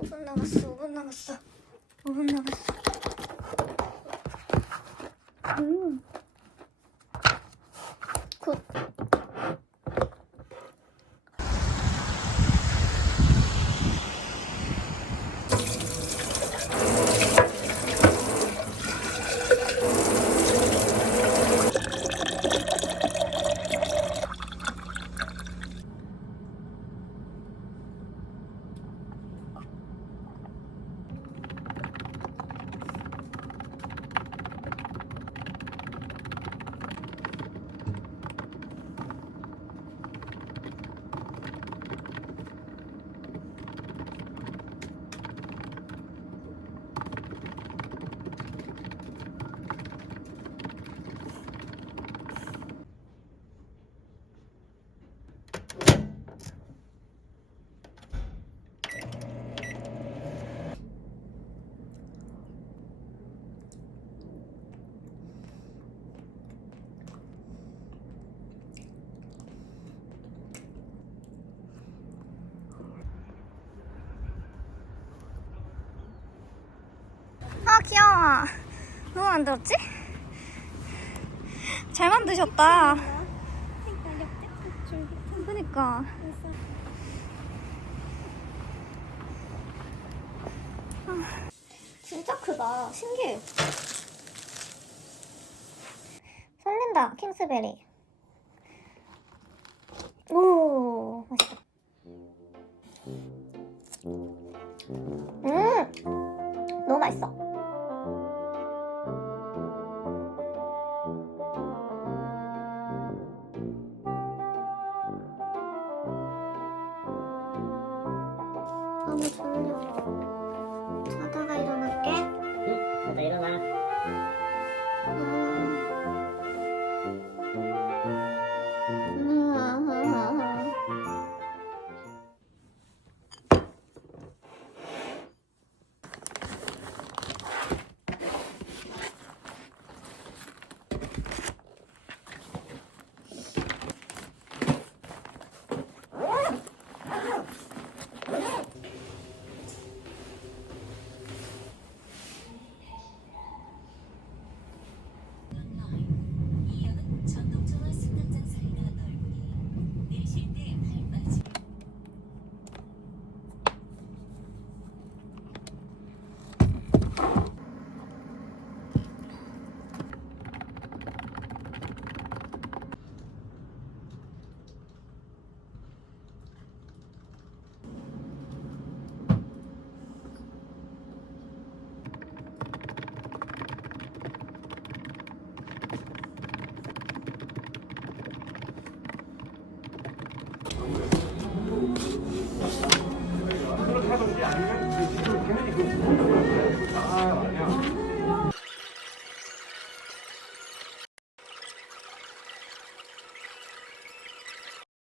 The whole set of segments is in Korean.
5분 남았어. 5분 남았어. 5분 남았어. 굿. 아, 귀여워. 누가 만들었지? 잘 만드셨다. 그니까. 진짜 크다. 신기해. 설렌다. 킹스베리. 오, 맛있다. 너무 맛있어. 너무 졸려. 자다가 일어날게. 응, 나도 일어나.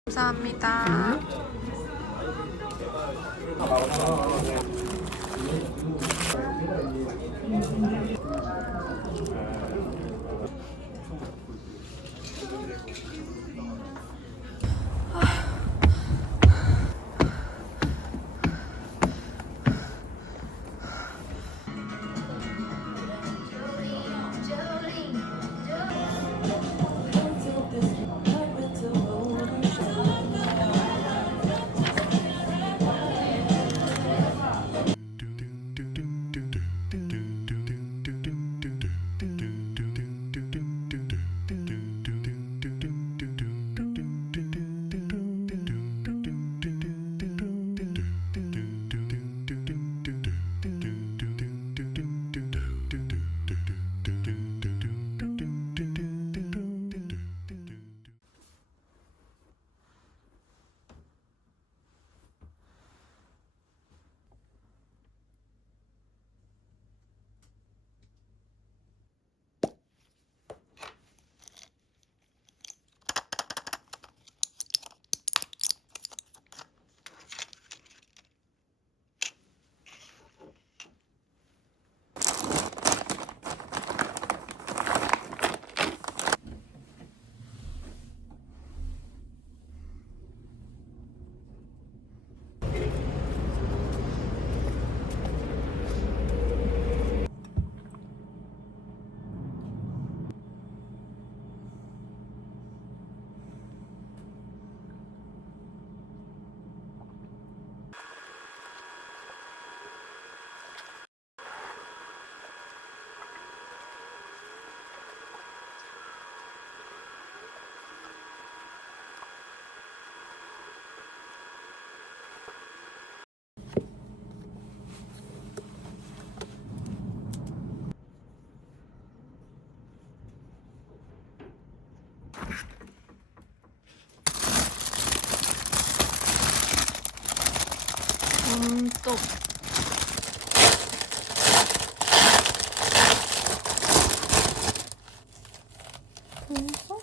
감사합니다. 점점. 그래서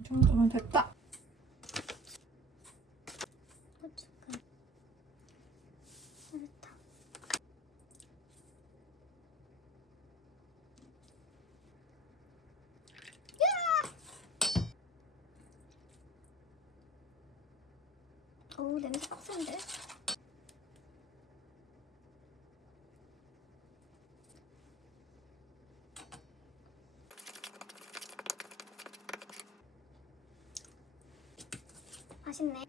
이 정도면 됐다. 고춧가루 설탕 오 냄새 빡센데? 맛있네.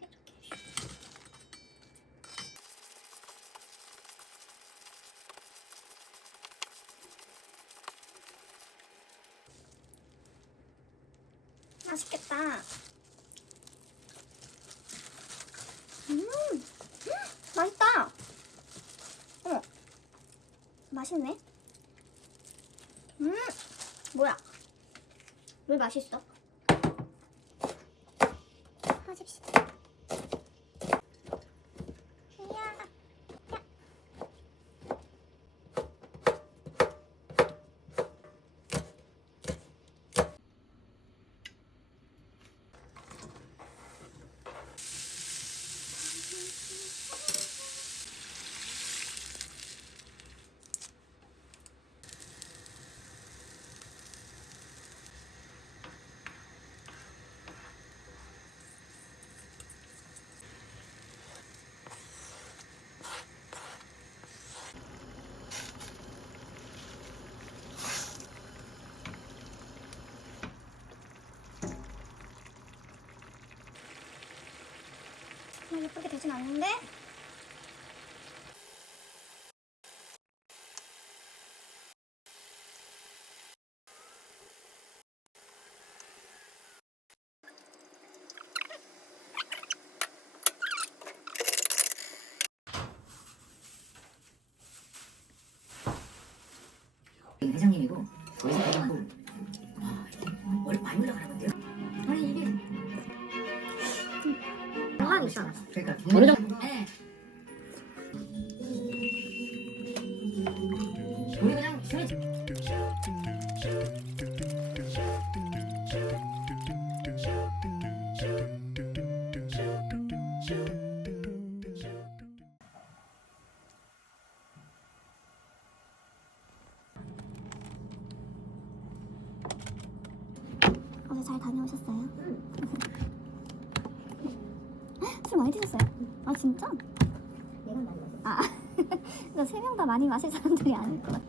맛있겠다. 맛있다. 맛있네. 뭐야? 왜 맛있어? 마십시다. 이야. 예쁘게 되진 않는데? 회장님이고 거기서 회장하고 와 많이 올라가는데요? 아니 이게 장난 있잖아. 그러니까 어느 정도 네. 우리 그냥 술이 어제 잘 다녀오셨어요? 술 많이 드셨어요? 아 진짜? 내가 많이 마셨어. 아, 그러니까 세 명 다 많이 마실 사람들이 아닐 것 같아.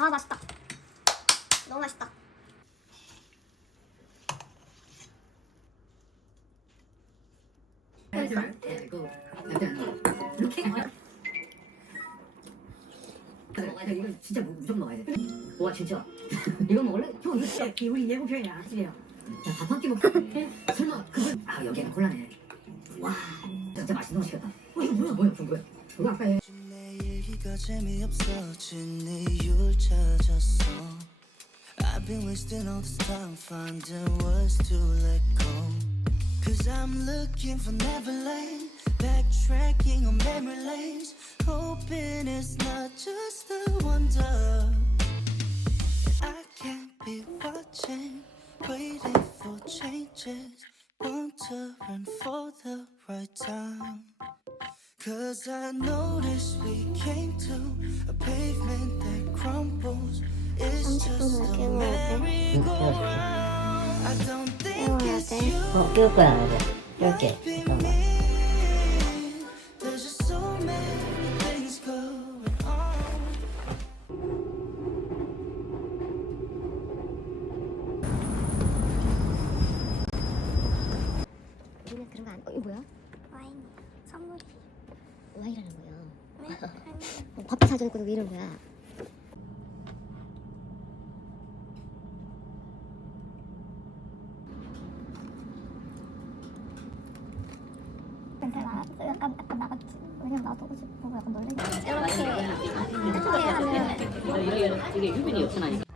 아 맛있다. 너무 맛있다. 이거 이렇게 이거 진짜 무조건 먹어야 돼. 와 진짜 이거 먹을래? 형 이거 진짜 우리 예고편이야. 아침이야. 밥 한 끼 먹자. 설마 그걸 아 여기에는 콜라네. 와 진짜 맛있는 거 시켰다. 이거 뭐야 중국에? 이거 아까 해. 내 얘기가 재미없어진 이유를 찾았어. I've been wasting all this time finding words to let go. Cause I'm looking for Neverland, backtracking on memory lanes, hoping it's not just a wonder. I can't be watching, waiting for changes, wondering for the right time. Cause I noticed we came to a pavement that crumbles. It's just a merry-go-round. I don't think it's you. 깨울 거야, 이제. 깨울게. 잠깐만. There's just so many things going on. 우리는 그런 거 안, 이거 뭐야? 와인 선물. 와이라는 거야. 왜? 밥도 사줘놓고 왜 이런 거야? 근데 나 약간 나같이. 왜냐면 나도 보고 싶고 약간 놀래기. 이렇게 하면 이게 유빈이 없잖아.